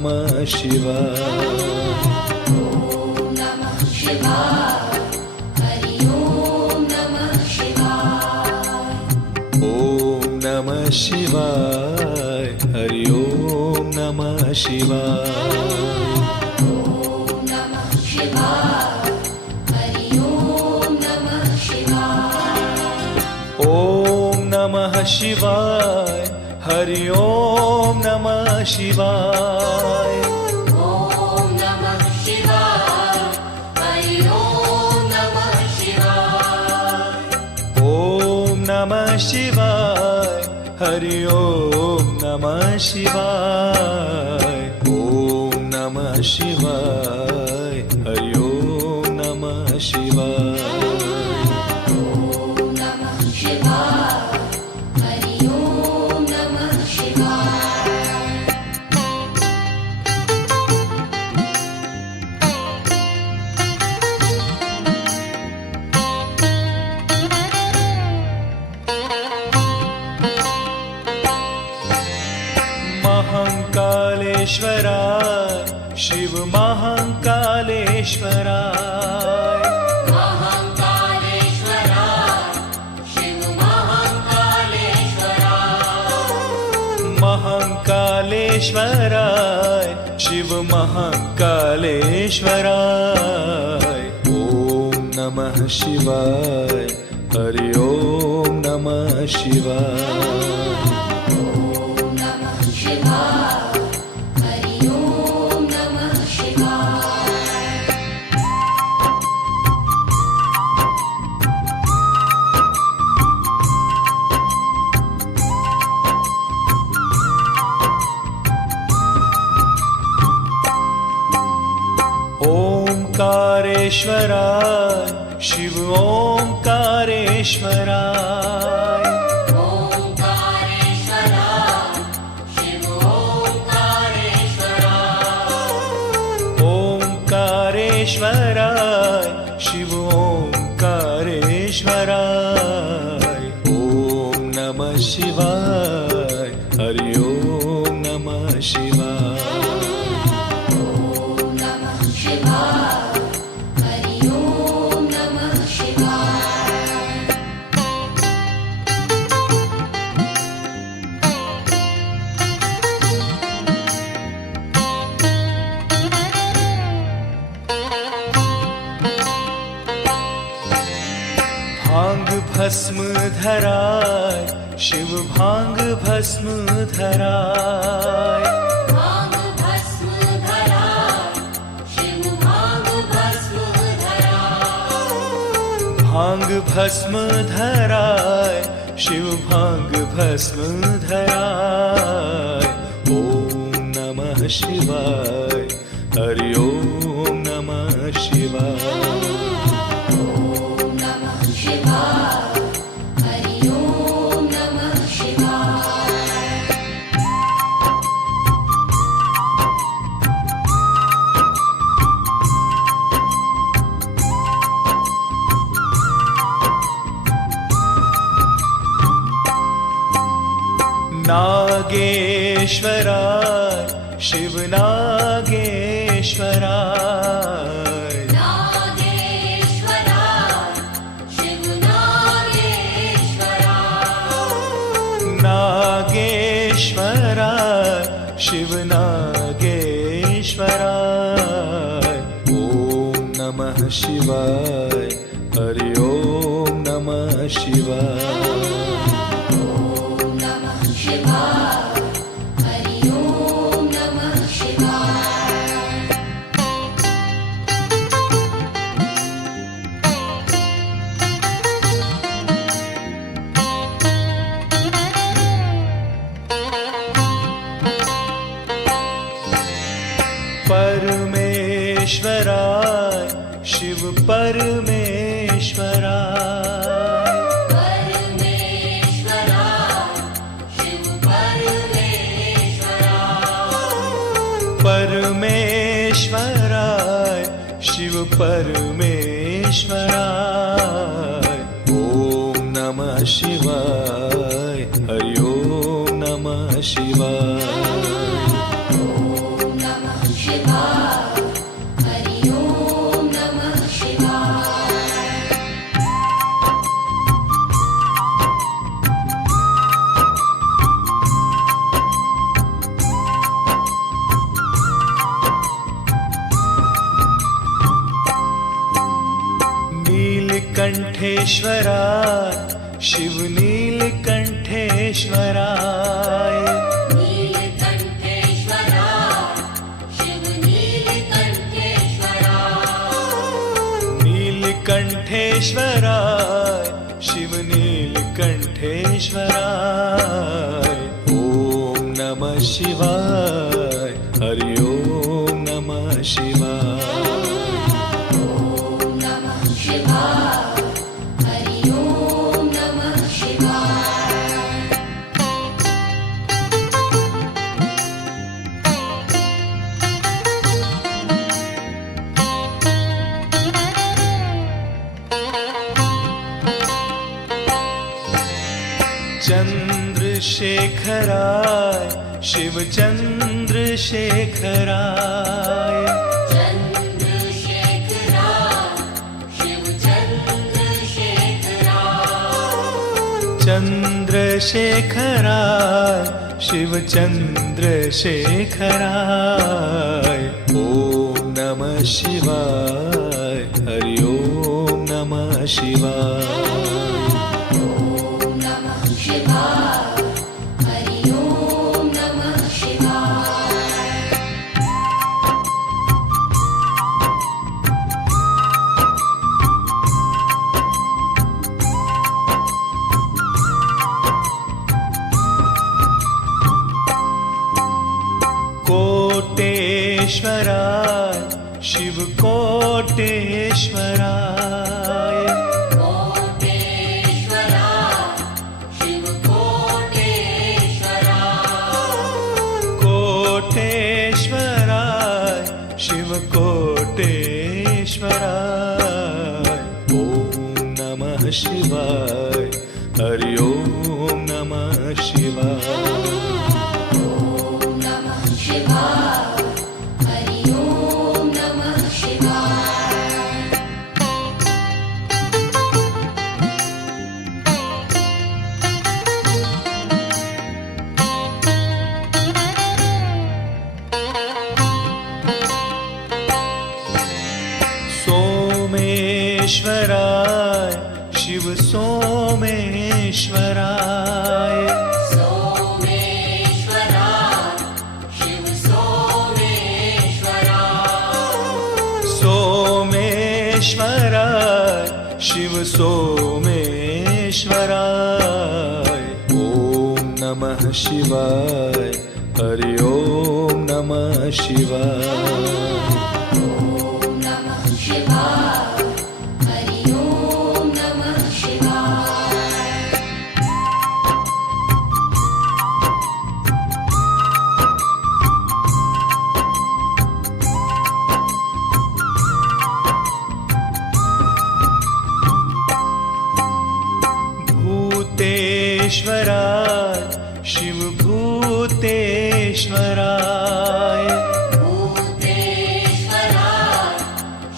नमः शिवाय। ॐ नमः शिवाय। हरि ॐ नमः शिवाय। ॐ नमः शिवाय। हरि ॐ नमः शिवाय। ॐ नमः शिवाय। हरि ॐ नमः शिवाय। ॐ नमः शिवाय। हरि ॐ नमः शिवाय। ॐ नमः शिवाय। हरि ॐ नमः शिवाय। ॐ नमः शिवाय। हरि ॐ नमः शिवाय। ॐ नमः शिवाय। हरि ॐ नमः शिवाय। ॐ नमः शिवाय। हरि ॐ नमः शिवाय। महाकालेश्वराय शिव महाकालेश्वराय। महाकालेश्वराय शिव महाकालेश्वराय। महाकालेश्वराय शिव महाकालेश्वराय। ॐ नमः शिवाय। हरि ॐ नमः शिवाय। ॐ नमः शिवाय। हरि ॐ नमः शिवाय। ओंकारेश्वराय शिव ओंकारेश्वराय। ओंकारेश्वराय शिव ओंकारेश्वराय। ओंकारेश्वराय शिव ओंकारेश्वराय। ॐ नमः शिवाय। हरि ॐ नमः शिवाय। ॐ नमः शिवाय। हरि ॐ नमः शिवाय। भांग भस्म धराय शिव भांग भस्म धराय। भांग भस्म धराय शिव भांग भस्म धराय। भांग भस्म धराय शिव भांग भस्म धराय। ॐ नमः शिवाय। हरि ॐ नमः शिवाय। ॐ नमः शिवाय। हरि ॐ नमः शिवाय। नागेश्वराय शिव नागेश्वराय। नागेश्वराय शिव नागेश्वराय। नागेश्वराय शिव नागेश्वराय। ॐ नमः शिवाय। हरि ॐ नमः शिवाय। ॐ नमः शिवाय। हरि ॐ नमः शिवाय। परमेश्वराय शिव परमेश्वराय। परमेश्वराय शिव परमेश्वराय। परमेश्वराय शिव परमेश्वराय। ॐ नमः शिवाय। हरि ॐ नमः शिवाय। ॐ नमः नीलकंठेश्वराय शिव नीलकंठेश्वराय नीलकंठेश्वराय शिव नीलकंठेश्वराय नीलकंठेश्वराय शिव नीलकंठेश्वराय ओम नमः शिवाय हरि ओम नमः शिवाय ॐ नमः शिवाय हरि ॐ नमः शिवाय चंद्रशेखराय शिव चंद्रशेखराय चन्द्रशेखराय शिव चन्द्रशेखराय चंद्रशेखराय शिव चंद्रशेखराय ओम नमः शिवाय हरि ओम नमः शिवाय ॐ नमः शिवाय हरि ॐ नमः शिवाय कोटेश्वराय शिव कोटेश्वराय कोटेश्वराय शिव कोटेश्वराय कोटेश्वराय शिव कोटेश्वराय ओम नमः शिवाय हरि ओम नमः शिवाय ॐ नमः शिवाय हरि ॐ नमः शिवाय सोमेश्वराय शिव सोमेश्वराय सोमेश्वराय शिव सोमेश्वराय सोमेश्वराय शिव सोमेश्वराय ओम नमः शिवाय हरि ओम नमः शिवाय ॐ नमः शिवाय हरि ॐ नमः शिवाय भूतेश्वराय शिव भूतेश्वराय भूतेश्वराय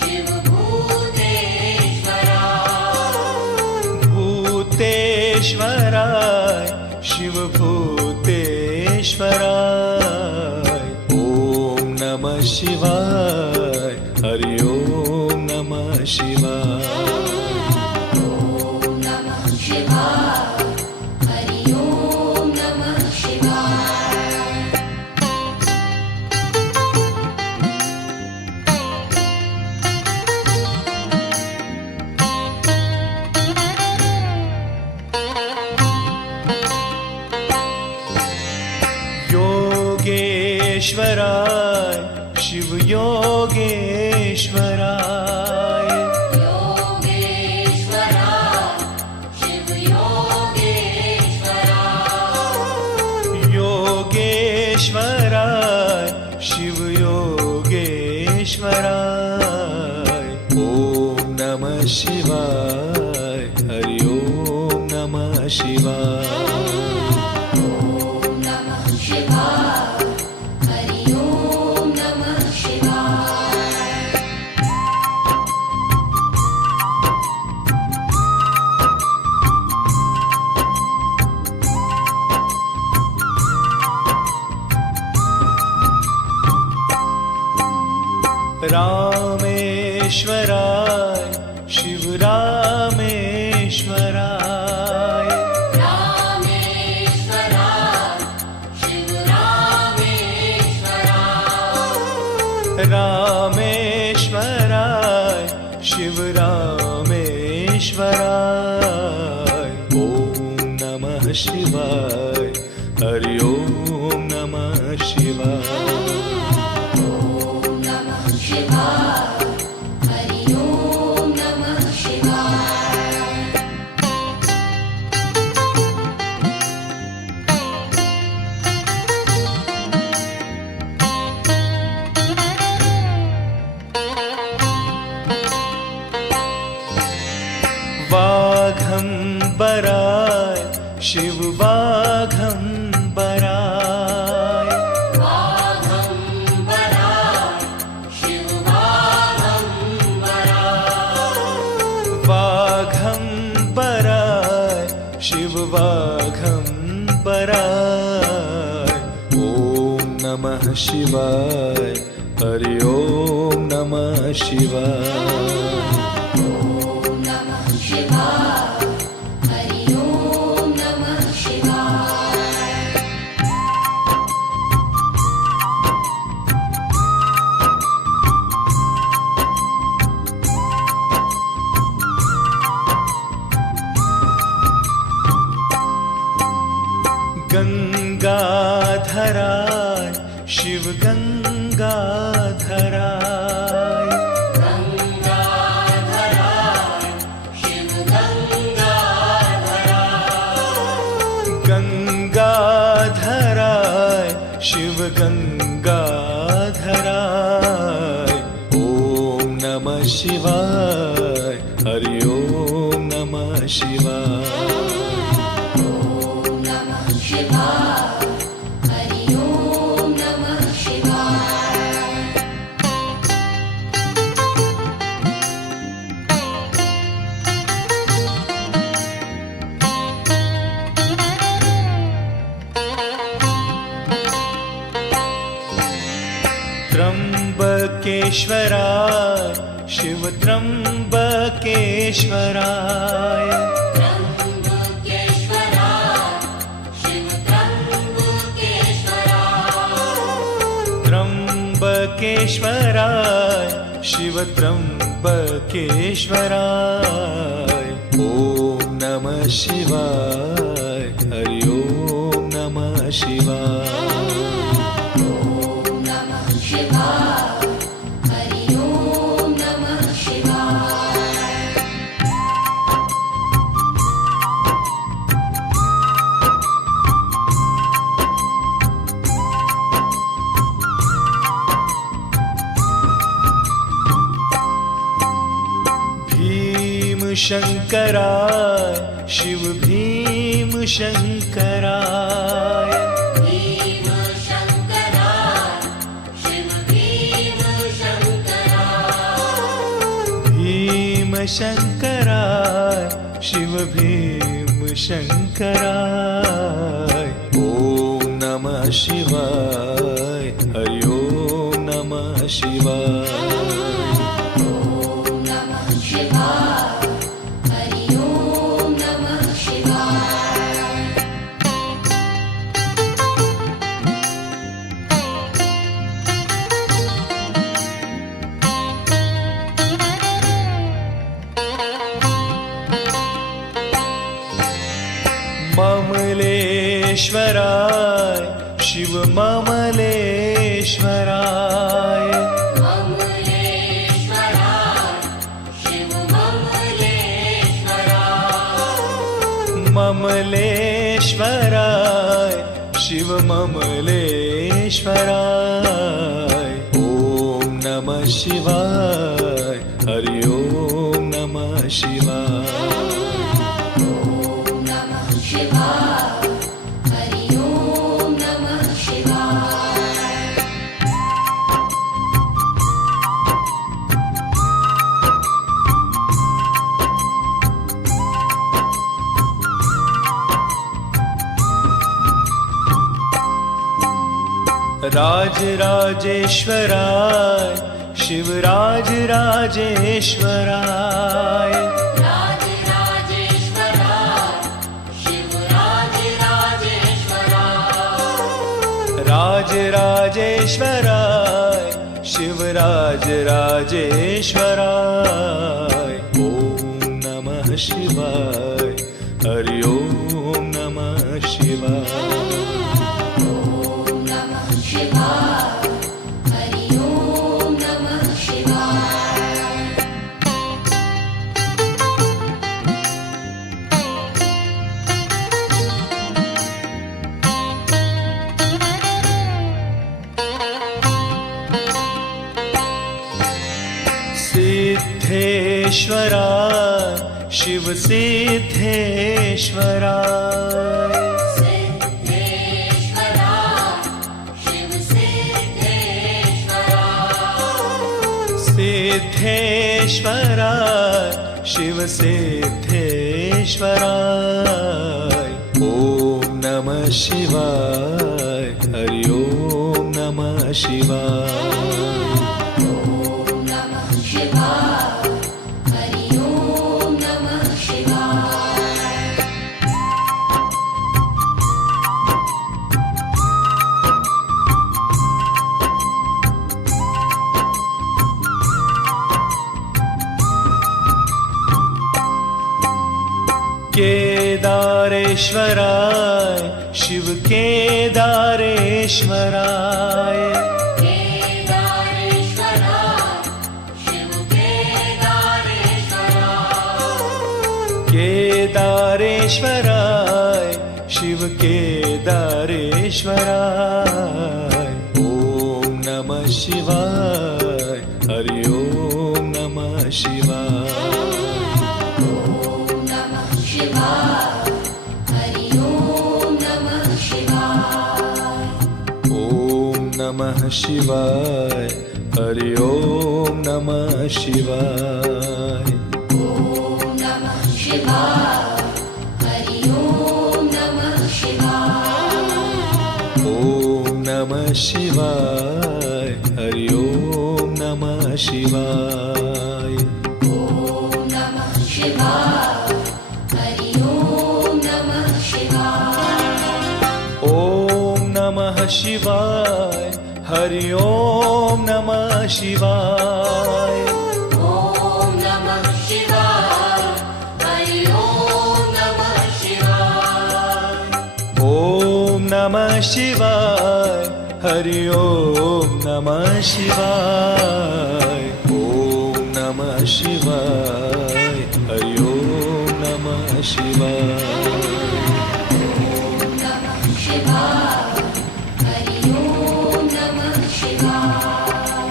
शिव भूतेश्वराय भूतेश्वराय शिव भूतेश्वराय ओम नमः शिवाय हरि ओम नमः शिवाय ॐ नमः शिवाय हरि ॐ नमः शिवाय योगेश्वराय शिव योगेश्वराय योगेश्वराय शिव योगेश्वराय योगेश्वराय शिव योगेश्वराय ओम नमः शिवाय हरि ओम नमः शिवाय ॐ नमः शिवाय हरि ॐ नमः शिवाय रामेश्वराय शिव रामेश्वराय रामेश्वराय शिव रामेश्वराय रामेश्वराय शिव रामेश्वराय ॐ नमः शिवाय हरि ॐ नमः शिवाय ॐ नमः शिवाय हरि ॐ नमः शिवाय वाघम्बराय शिव वाघम्बराय वाघम्बराय शिव वाघम्बराय वाघम्बराय शिव वाघम्बराय ॐ नमः शिवाय हरि ॐ नमः शिवाय ॐ नमः शिवाय हरि ॐ नमः शिवाय गंगाधराय शिव गंगाधराय गंगाधराय शिव गंगाधराय गंगाधराय शिव गंगाधराय ॐ नमः शिवाय हरि ॐ नमः शिवाय ॐ नमः शिवाय हरि ॐ नमः शिवाय त्र्यंबकेश्वराय शिव त्र्यंबकेश्वराय त्र्यंबकेश्वराय शिव त्र्यंबकेश्वराय त्र्यंबकेश्वराय शिव त्र्यंबकेश्वराय ॐ नमः शिवाय हरि ॐ नमः शिवाय ॐ नमः शिवाय हरि ॐ नमः शिवाय भीमशंकराय शिव भीमशंकराय भीमशंकराय शिव भीमशंकराय भीमशंकराय शिव भीमशंकराय ॐ नमः शिवाय हरि ॐ नमः शिवाय ॐ नमः शिवाय हरि ॐ नमः शिवाय ममलेश्वराय शिव ममलेश्वराय ममलेश्वराय शिव ममलेश्वराय ममलेश्वराय शिव ममलेश्वराय ॐ नमः शिवाय हरि ॐ नमः शिवाय ॐ नमः शिवाय हरि ॐ नमः शिवाय राजराजेश्वराय शिवराज राजेश्वराय राज राजेश्वराय शिवराज राजेश्वराय ॐ नमः शिवाय हरि ओम नमः शिवाय ॐ नमः शिवाय हरि ओम नमः शिवाय सिद्धेश्वराय शिव सिद्धेश्वराय सिद्धेश्वराय शिव सिद्धेश्वराय ॐ नमः शिवाय हरि ओम नमः शिवाय ॐ नमः शिवाय हरि ओम नमः शिवाय केदारेश्वराय शिव केदारेश्वराय केदारेश्वराय शिव केदारेश्वराय ॐ नमः शिवाय हरि ओम नमः शिवाय ॐ नमः शिवाय हरि ओम नमः शिवाय ॐ नमः शिवाय हरि ओम नमः शिवाय ॐ नमः शिवाय हरि ओम नमः शिवाय ॐ नमः शिवाय हरि ओम नमः शिवाय ॐ नमः शिवाय हरि ओम नमः शिवाय ॐ नमः शिवाय हरि ओम नमः शिवाय ॐ नमः शिवाय हरि ओम नमः शिवाय ॐ नमः शिवाय हरि ओम नमः शिवाय ॐ नमः शिवाय हरि ओम नमः शिवाय नमः शिवाय हरि ओम नमः शिवाय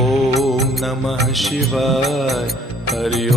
ॐ नमः शिवाय हरि ओम